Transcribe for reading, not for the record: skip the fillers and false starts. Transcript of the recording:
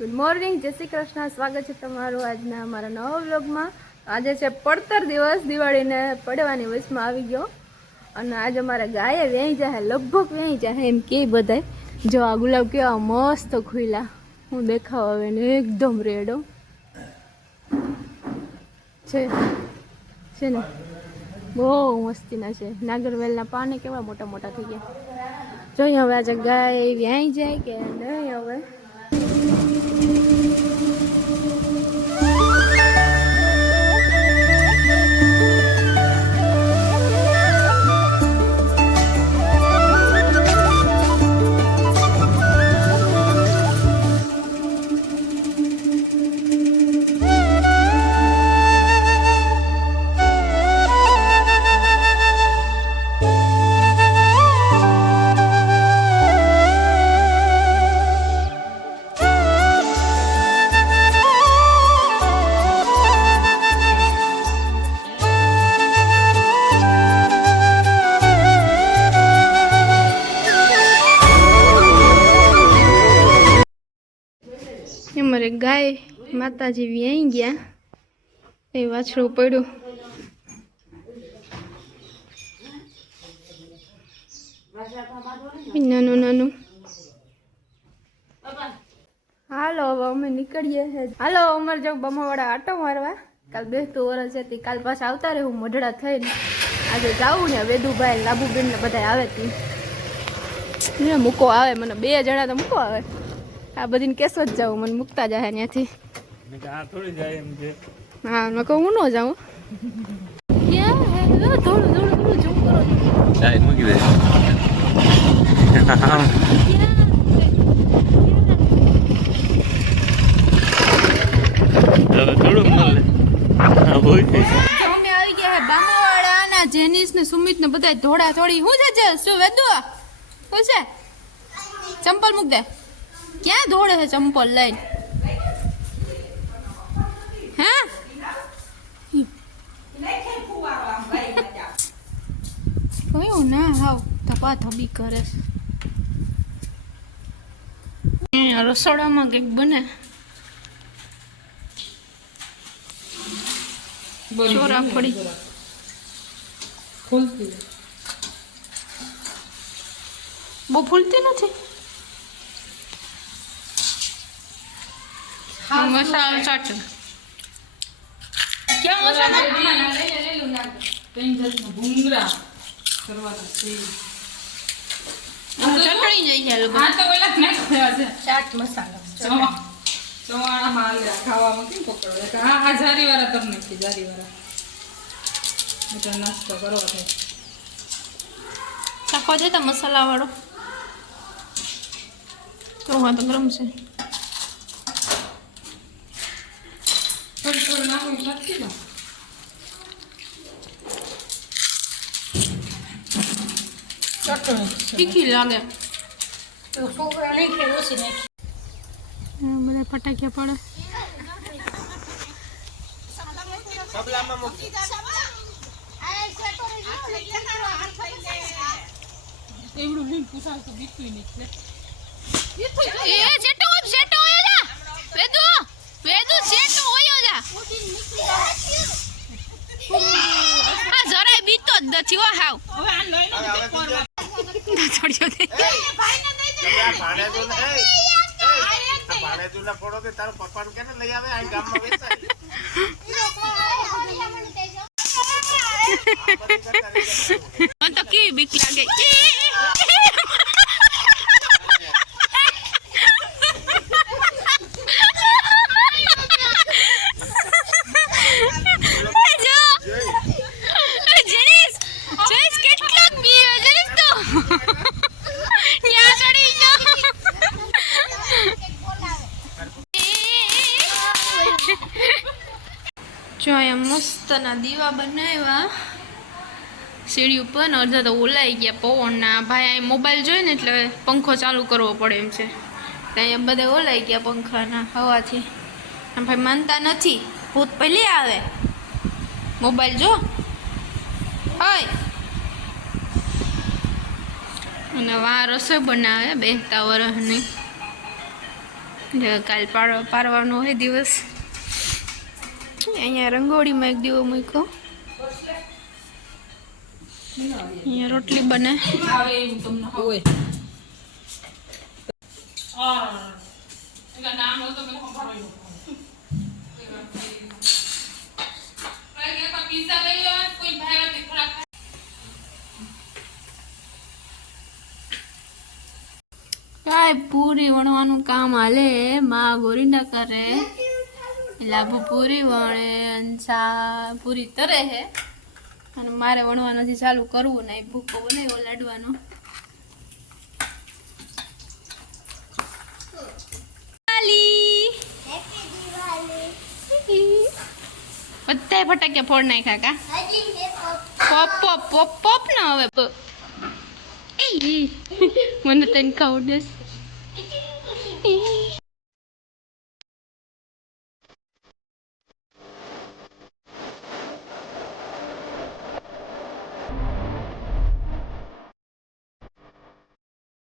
Good morning, જય શ્રી કૃષ્ણ. સ્વાગત છે તમારું આજના અમારા નવા વ્લોગમાં. આજે છે પડતર દિવસ, દિવાળીને પડવાની વચમાં આવી ગયો અને આજે અમારા ગાયે વ્યાઈ જાય, લગભગ વ્યાઈ જાય એમ કે બધાય. જો આ ગુલાબ કેવા મસ્ત ખુલ્લા, હું દેખાવ હવે ને એકદમ રેડો છે ને, બહુ મસ્તીના છે. નાગરવેલના પાને કેવા મોટા મોટા થઈ ગયા. જોઈએ હવે આજે ગાય વ્યાઈ જાય કે નહીં. હવે અમારે ગાય માતાજી વ્યાઈ ગયા, એ વાછડું પડ્યું. નાનું નાનું. હાલો હવે અમે નીકળીએ. હાલો અમારે જાવ બમાવાળા આટો મારવા. કાલ બેસતું વરસ હતી, કાલ પાછા આવતા રહે. હું મઢડા થઈને આજે જાઉં ને. વેદુભાઈ લાભુબેન ને બધા આવે તી મૂકો આવે, મને 2 જણા તો મૂકો આવે. આ બધીને કેસો જ જાઉં, મને મૂકતા જાય ત્યાંથી. હા મેં કહું હું ન જાઉં. થોડું થોડું થોડું જૂમ કરો. મૂકી દે. અમે આવી ગયા હે બામાવાળા ના જેનિસ ને સુમિત ને બધા થોડા થોડી. હું છે શું વેદુ શું છે? ચંપલ મૂક દે. ક્યાં દોડે છે ચંપલ લઈને? હા કયું ના હાવ ધપા ધબી કરે છે. રસોડામાં કંઈક બને. ચોરા પડી ફૂલતી, બહુ ફૂલતી નથી. મસાલો ચાટ ક્યાં મસાલા ભૂંગરા કરવાના છે. ચટણી જઈ છે લોકો. હા તો ઓલા નાખ દેવા છે ચાટ મસાલો. ચવાણા માં ખાવામાં કેમ પકડો. હા જારી વાળા તમને કે જારી વાળા એટલે નાસ્તો કરો છે. ચાખો છે તો મસાલા વાળો તો હા તો ગરમ છે. તીખી લાગે તો છોકરા નહીં ખાય, ઓછી નાખી. બધા ફટાક્યા પડે. જરાય બીતો જ નથી. હાવ મને તો કેવી બીક લાગે. જો અહીંયા મસ્ત ના દીવા બનાવ્યા સીડી ઉપર ને. અડધા તો ઓલાઈ ગયા પવનના. ભાઈ અહીં મોબાઈલ જોઈ ને એટલે પંખો ચાલુ કરવો પડે એમ છે. અહીંયા બધા ઓલાઈ ગયા પંખાના હવાથી. ભાઈ માનતા નથી, ભૂત પહેલી આવે. મોબાઈલ જો હોય. અને વા રસોઈ બનાવે બેસતા વરસની. કાલ પારવાનો હોય દિવસ. અહીંયા રંગોળીમાં એક દીવો મૂક્યો. અહીંયા રોટલી બને. કાંઈ પૂરી વણવાનું કામ હાલે. માં ગોરીંડા કરે, લાભુ પૂરી વણે, અંસા પૂરી તરે હે અને મારે વણવાનાથી ચાલુ કરવું ને ભૂકો બનાવ્યો લાડવાનો. બધાય ફટાક્યા ફોડ નાખ્યા કા. પોપ પોપ પોપ પોપ ને હવે મને તને ખાવું દેસ.